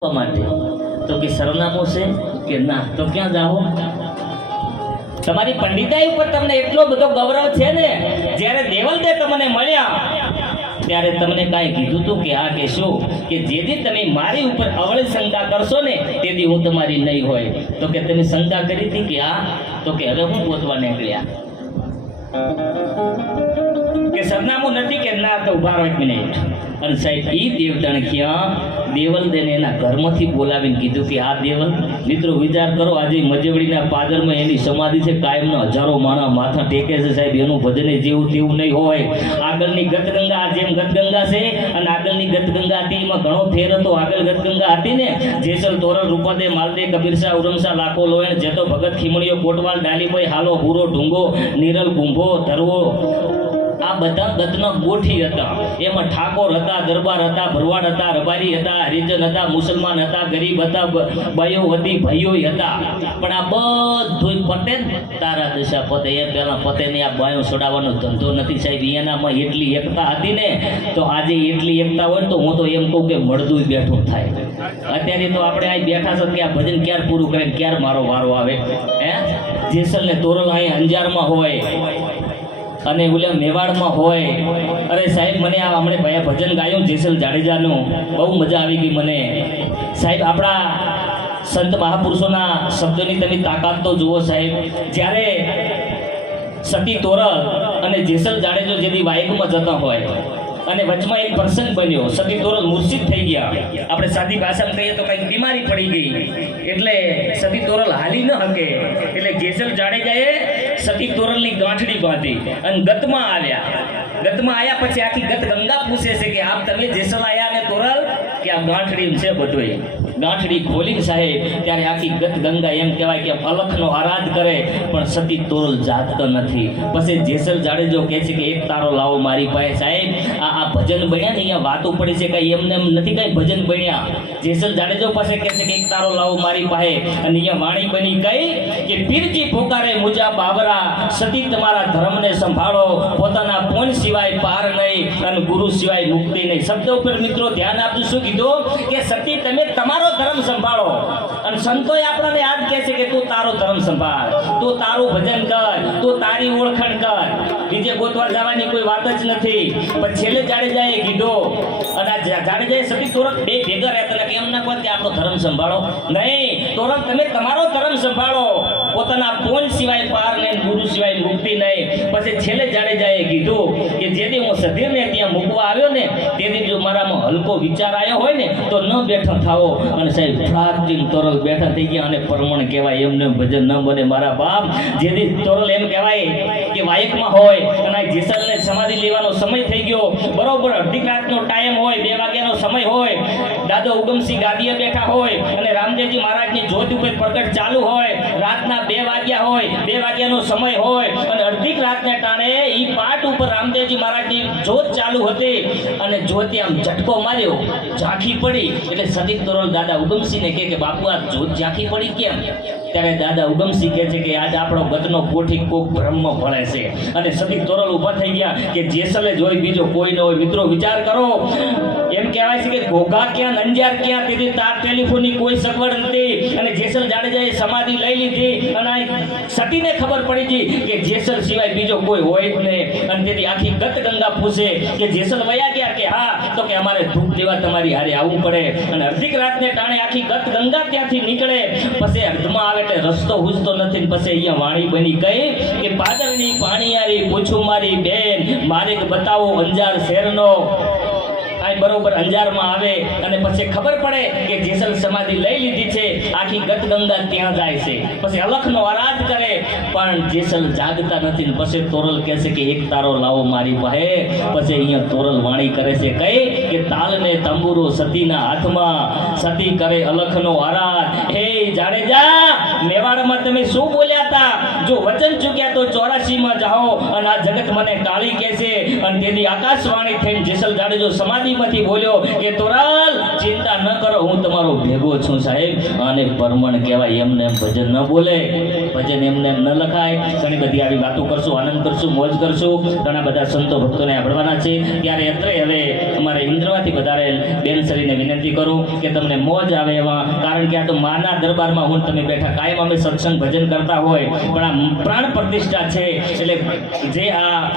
માટે. તો કે સરનામું છે કે ના? તો ક્યાં જાઓ? તમારી પંડિતાઈ ઉપર તમને એટલો બધો ગૌરવ છે ને, જ્યારે દેવલદે તમને મળ્યા, ત્યારે તમને કાંઈ કીધું તું કે આ કે શું? કે જેથી તમે મારી ઉપર અવળી શંકા કરશો ને તેથી હું તમારી નહીં હોય. તો કે તમે શંકા કરી હતી કે આ તો કે હવે હું ગોતવા નીકળ્યા. કે સરનામું નથી કે ના, તો ઊભા રહો એક મિનિટ. અને સાહેબ એ દેવતણખિયા દેવલદેને એના ઘરમાંથી બોલાવીને કીધું કે આ દેવલ, મિત્રો, વિચાર કરો, આજે મજવડીના પાદરમાં એની સમાધિ છે, કાયમના હજારો માણા માથા ટેકે છે, સાહેબ, એનું ભજન જેવું તેવું નહીં હોય. આગળની ગતગંગા જેમ ગતગંગા છે, અને આગળની ગતગંગા હતી, એમાં ઘણો ફેર હતો. આગળ ગતગંગા હતી ને, જેસલ, તોરલ રૂપાદે માલદે કબીરશાહ ઉરમશાહ લાખો લોહેણ જેતો ભગત ખીમણીઓ કોટવાલ ડાલીભાઈ હાલો હુરો ઢુંગો, નિરલ, કુંભો, ધરવો આ બધા ગતના ગોઠી હતા. એમાં ઠાકોર હતા, દરબાર હતા, ભરવાડ હતા, રબારી હતા હરિજન હતા, મુસલમાન હતા, ગરીબ હતા, બ- બાઈઓ હતી, ભાઈઓ હતા. પણ આ બધું પતે તારા દશા પતે. એ પેલા પતે ને આ બાયો છોડાવવાનો ધંધો નથી સાહેબ. એનામાં એટલી એકતા હતી ને, તો આજે એટલી એકતા હોય તો હું તો એમ કહું કે મળદું બેઠું થાય. અત્યારે તો આપણે અહીં બેઠા છો કે આ ભજન ક્યારે પૂરું કરે ક્યારે મારો વારો આવે? હે? જેસલ ને તોરલ અહીં અંજારમાં હોય. અને ઓલા મેવાડમાં હોય. અરે સાહેબ, મને આ હમણે ભાઈ ભજન ગાયું જેસલ જાડેજાનું. બહુ મજા આવી ગઈ મને. સાહેબ, આપણા સંત મહાપુરુષોના શબ્દોની તમે તાકાત તો જુઓ સાહેબ. જ્યારે સતી તોરલ અને જેસલ જાડેજો જેથી વાયકમાં જતા હોય અને વચમાં એક પ્રસંગ બન્યો. સતી તોરલ મૂર્છિત થઈ ગયા. આપણે સાદી ભાષામાં કહીએ તો કંઈક બીમારી પડી ગઈ. એટલે સતી તોરલ હાલી ન હકે. એટલે જેસલ જાડેજાએ સતી તોરલની ગાંઠડી બાંધી અને ગતમાં આવ્યા. ગતમાં આવ્યા પછી આખી ગત ગંગા પૂછે છે કે આપ તમે જેસલ આવ્યા ગાંઠડી છે બધુંય. ગાંઠડી ખોલી સાહેબ, ત્યારે આખી ગત ગંગા એમ કહેવાય કે અલખનો આરાધ કરે, પણ સતી તોરલ જાગતો નથી. પછી જેસલ જાડેજો કહે છે કે, એક તારો લાવો મારી પાસે. સાહેબ, આ આ ભજન બન્યા ને અહીંયા વાતો પડી છે, કાંઈ એમને એમ નથી કઈ ભજન બન્યા. જેસલ જાડેજો પાસે કહે છે કે, એક તારો લાવો મારી પાસે. અને અહીંયા વાણી બની કઈ કે, પીરજી પોકારે મુજા બાબરા સતી તમારા ધર્મને સંભાળો, પોતાના પોન સિવાય પાર નહીં. અને ગુરુ સિવાય મુક્તિ નહીં. શબ્દ ઉપર મિત્રો ધ્યાન આપજો. શું કીધું? કે સતી, તમે તમારો ધર્મ સંભાળો. અને સંતોએ આપણને યાદ કહે છે કે તું તારો ધર્મ સંભાળ. તું તારું ભજન કર. તું તારી ઓળખાણ કર. બીજે ગોતવાર જવાની કોઈ વાત જ નથી. પણ છેલ્લે જાડેજાએ કીધો, અને જાડેજાએ સતી તોરક બે ભેગા રહેતા કે એમ ના કહો કે આપણો ધર્મ સંભાળો. નહીં તોરક તમે તમારો ધર્મ સંભાળો. પોતાના પોન સિવાય પાર નહીં, ગુરુ સિવાય મુક્તિ નહીં. પછી છેલ્લે જાડેજાએ કીધું સધીરને ત્યાં મૂકવા આવ્યો ને તેથી જો મારામાં હલકો વિચાર આવ્યો હોય ને, તો ન બેઠો થાવો અને સાહેબ ફ્રાકથી તરલ બેઠા થઈ ગયા અને પરમણ કહેવાય, એમને ભજન ન બને મારા બાપ. જેથી તરલ એમ કહેવાય કે વાયકમાં હોય, અને જેસલને સમાધિ લેવાનો સમય થઈ ગયો. બરોબર, અડધી કલાકનો ટાઈમ હોય, બે વાગ્યાનો સમય હોય. દાદો ઉગમસિંહ ગાદીએ બેઠા હોય, અને રામદેવજી મહારાજની જ્યોત ઉપર પ્રગટ ચાલુ હોય. રાતના બે વાગ્યા હોય, બે વાગ્યાનો સમય હોય, અને અડધી કલાકને ટાણે ઈ પાટ ઉપર રામદેવજી મહારાજની જોત ચાલુ હતી અને જ્યોતે આમ ઝટકો માર્યો, ઝાંખી પડી. એટલે સતીક તોરલ દાદા ઉગમસિંહને કહે કે, બાપુ, આ જોત ઝાંખી પડી કેમ? ત્યારે દાદા ઉગમસિંહ કહે છે કે, આજ આપણો ગતનો કોઠી કોક બ્રહ્મ ભળે છે. અને સતીક તોરલ ઊભા થઈ ગયા કે જેસલે જોઈ બીજો કોઈ ન હોય, મિત્રો, વિચાર કરો. કહેવાય છે કે ઘોઘા ક્યાં નંજાર ક્યાં, તેથી તાર ટેલિફોનની કોઈ સગવડ નથી. અને જેસલ જાડેજાએ સમાધિ લઈ લીધી અને સતીને ખબર પડી હતી કે જેસલ સિવાય બીજો કોઈ હોય જ નહીં. અને તેથી આખી ગત ગંગા પૂછે કે જેસલ વયા ગયા કે હા, તો કે અમારે ધૂપ દેવા તમારી હારે આવવું પડે. અને અડધીક રાતને ટાણે આખી ગત ગંગા ત્યાંથી નીકળે. પછી અર્ધમાં આવે એટલે રસ્તો હુજતો નથી પછી અહીંયા વાણી બની ગઈ કે, પાદરની પાણીયારી પૂછું મારી બેન, મારે બતાવો અંજાર શહેરનો આ બરોબર અંજારમાં આવે અને પછી ખબર પડે કે જેસલ સમાધિ લઈ લીધી છે, આખી ગત ગંગા ત્યાં જાય છે. પછી અલખનો આરાધ કરે, પણ જેસલ જાગતા નથી ને પછી તોરલ કહે છે કે એક તારો લાવો મારી પાસે. પછી અહીંયા તોરલ વાણી કરે છે કઈ કે તાલ ને તંબુરો સતીના હાથમાં, સતી કરે અલખનો આરાધ. હે જાડેજા, મેવાડમાં તમે શું બોલ્યા? હતા જો વચન ચૂક્યા તો ચોરાસીમાં જાઓ અને આ જગત મને કાળી કહેશે. અને તેથી આકાશવાણી થઈને જેસલ જાડેજો સમાધિમાંથી બોલ્યો કે તોરલ ચિંતા ન કરો, હું તમારો ભેગો છું સાહેબ. અને પરમણ કહેવાય, એમને એમ ભજન ન બોલે. ભજન એમને એમ ન લખાય. ઘણી બધી આવી વાતો કરશું, આનંદ કરશું, મોજ કરશું. ઘણા બધા સંતો ભક્તોને આવડવાના છે. ત્યારે અત્રે હવે અમારે ઇન્દ્રમાંથી બેન સરીને વિનંતી કરું કે તમને મોજ આવે એવા કારણ કે આ તો માના દરબારમાં હું તમે બેઠા કાયમ અમે સત્સંગ ભજન કરતા હોય. પણ આ પ્રાણ પ્રતિષ્ઠા છે. એટલે જે આ